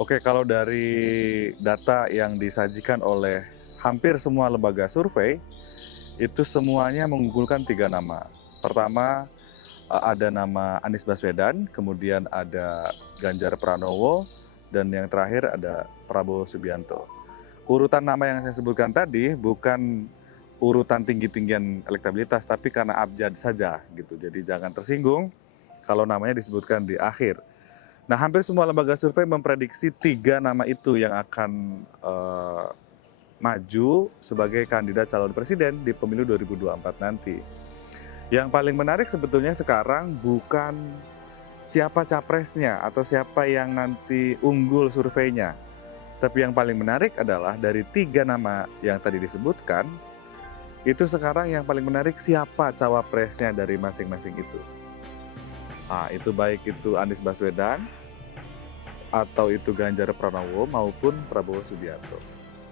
Oke, kalau dari data yang disajikan oleh hampir semua lembaga survei, itu semuanya mengunggulkan 3 nama. Pertama, ada nama Anies Baswedan, kemudian ada Ganjar Pranowo, dan yang terakhir ada Prabowo Subianto. Urutan nama yang saya sebutkan tadi bukan urutan tinggi-tinggian elektabilitas, tapi karena abjad saja gitu. Jadi jangan tersinggung kalau namanya disebutkan di akhir. Nah, hampir semua lembaga survei memprediksi 3 nama itu yang akan maju sebagai kandidat calon presiden di pemilu 2024 nanti. Yang paling menarik sebetulnya sekarang bukan siapa capresnya atau siapa yang nanti unggul surveinya. Tapi yang paling menarik adalah dari 3 nama yang tadi disebutkan, itu sekarang yang paling menarik siapa cawapresnya dari masing-masing itu. Nah, itu baik itu Anies Baswedan, atau itu Ganjar Pranowo maupun Prabowo Subianto.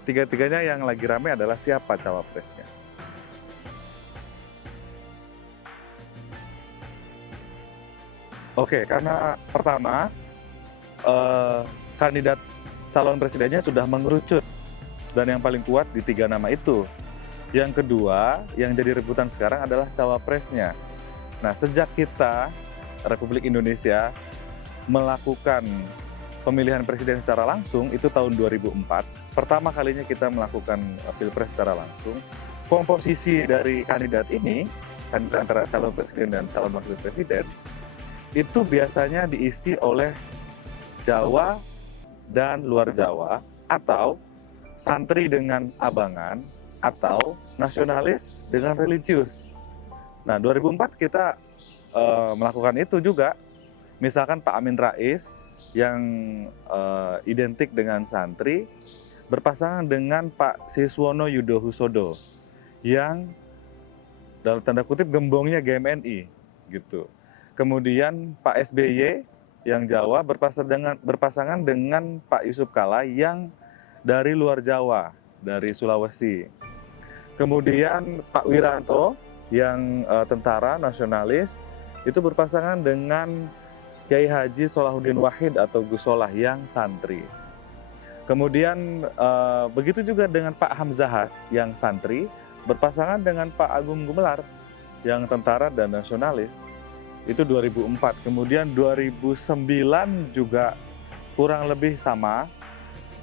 Tiga-tiganya yang lagi rame adalah siapa cawapresnya. Oke, karena pertama, kandidat calon presidennya sudah mengerucut dan yang paling kuat di 3 nama itu. Yang kedua, yang jadi rebutan sekarang adalah cawapresnya. Nah, sejak kita, Republik Indonesia, melakukan pemilihan presiden secara langsung, itu tahun 2004, pertama kalinya kita melakukan pilpres secara langsung, komposisi dari kandidat ini, antara calon presiden dan calon wakil presiden, itu biasanya diisi oleh Jawa dan luar Jawa, atau santri dengan abangan, atau nasionalis dengan religius. Nah, 2004 kita melakukan itu juga. Misalkan Pak Amin Rais yang identik dengan santri berpasangan dengan Pak Siswono Yudhohusodo yang dalam tanda kutip gembongnya GMNI gitu. Kemudian Pak SBY yang Jawa berpasangan dengan Pak Yusuf Kala yang dari luar Jawa, dari Sulawesi. Kemudian Pak Wiranto yang tentara nasionalis itu berpasangan dengan Kiai Haji Solahuddin Wahid atau Gus Solah yang santri. Kemudian begitu juga dengan Pak Hamzahas yang santri berpasangan dengan Pak Agung Gumelar yang tentara dan nasionalis. Itu 2004. Kemudian 2009 juga kurang lebih sama.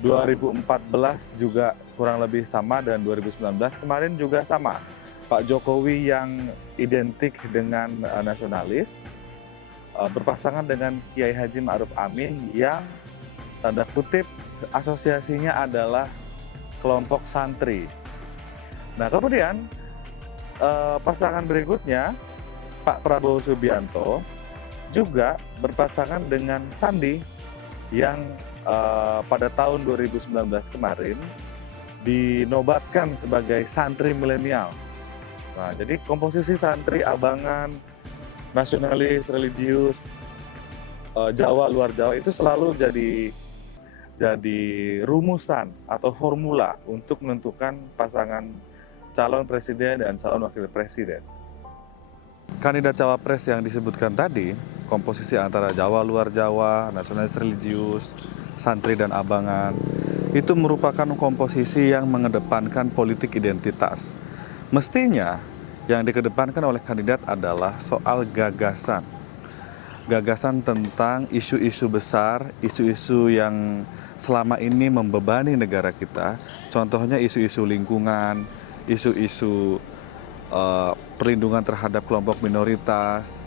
2014 juga kurang lebih sama, dan 2019 kemarin juga sama. Pak Jokowi yang identik dengan nasionalis berpasangan dengan Kiai Haji Ma'ruf Amin yang tanda kutip asosiasinya adalah kelompok santri. Nah, kemudian pasangan berikutnya Pak Prabowo Subianto juga berpasangan dengan Sandi yang pada tahun 2019 kemarin dinobatkan sebagai santri milenial. Nah, jadi komposisi santri, abangan, nasionalis, religius, Jawa, luar Jawa itu selalu jadi rumusan atau formula untuk menentukan pasangan calon presiden dan calon wakil presiden. Kandidat cawapres yang disebutkan tadi, komposisi antara Jawa, luar Jawa, nasionalis religius, santri dan abangan, itu merupakan komposisi yang mengedepankan politik identitas. Mestinya yang dikedepankan oleh kandidat adalah soal gagasan. Gagasan tentang isu-isu besar, isu-isu yang selama ini membebani negara kita. Contohnya isu-isu lingkungan, isu-isu perlindungan terhadap kelompok minoritas,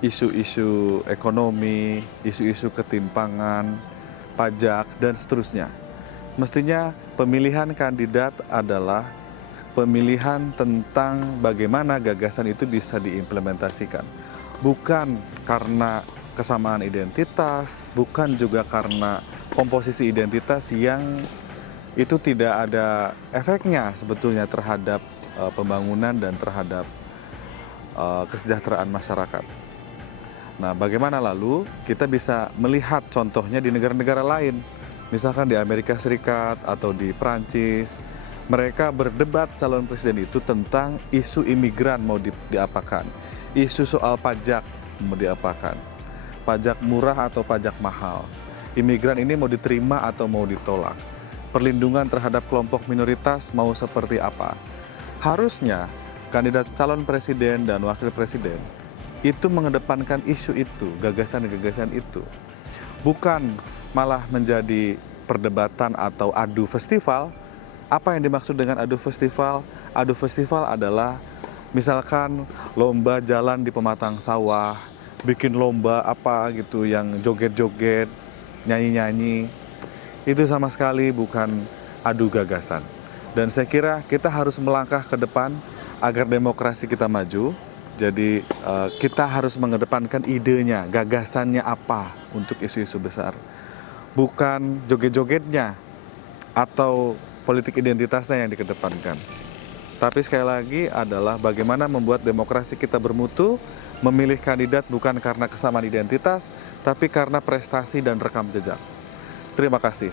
isu-isu ekonomi, isu-isu ketimpangan, pajak, dan seterusnya. Mestinya pemilihan kandidat adalah pemilihan tentang bagaimana gagasan itu bisa diimplementasikan. Bukan karena kesamaan identitas, bukan juga karena komposisi identitas yang itu tidak ada efeknya sebetulnya terhadap pembangunan dan terhadap kesejahteraan masyarakat. Nah, bagaimana lalu kita bisa melihat contohnya di negara-negara lain, misalkan di Amerika Serikat atau di Prancis, mereka berdebat calon presiden itu tentang isu imigran mau diapakan, isu soal pajak mau diapakan, pajak murah atau pajak mahal, imigran ini mau diterima atau mau ditolak. Perlindungan terhadap kelompok minoritas mau seperti apa. Harusnya kandidat calon presiden dan wakil presiden itu mengedepankan isu itu, gagasan-gagasan itu. Bukan malah menjadi perdebatan atau adu festival. Apa yang dimaksud dengan adu festival? Adu festival adalah misalkan lomba jalan di pematang sawah, bikin lomba apa gitu yang joget-joget, nyanyi-nyanyi. Itu sama sekali bukan adu gagasan. Dan saya kira kita harus melangkah ke depan agar demokrasi kita maju. Jadi kita harus mengedepankan idenya, gagasannya apa untuk isu-isu besar. Bukan joget-jogetnya atau politik identitasnya yang dikedepankan. Tapi sekali lagi adalah bagaimana membuat demokrasi kita bermutu, memilih kandidat bukan karena kesamaan identitas, tapi karena prestasi dan rekam jejak. Terima kasih.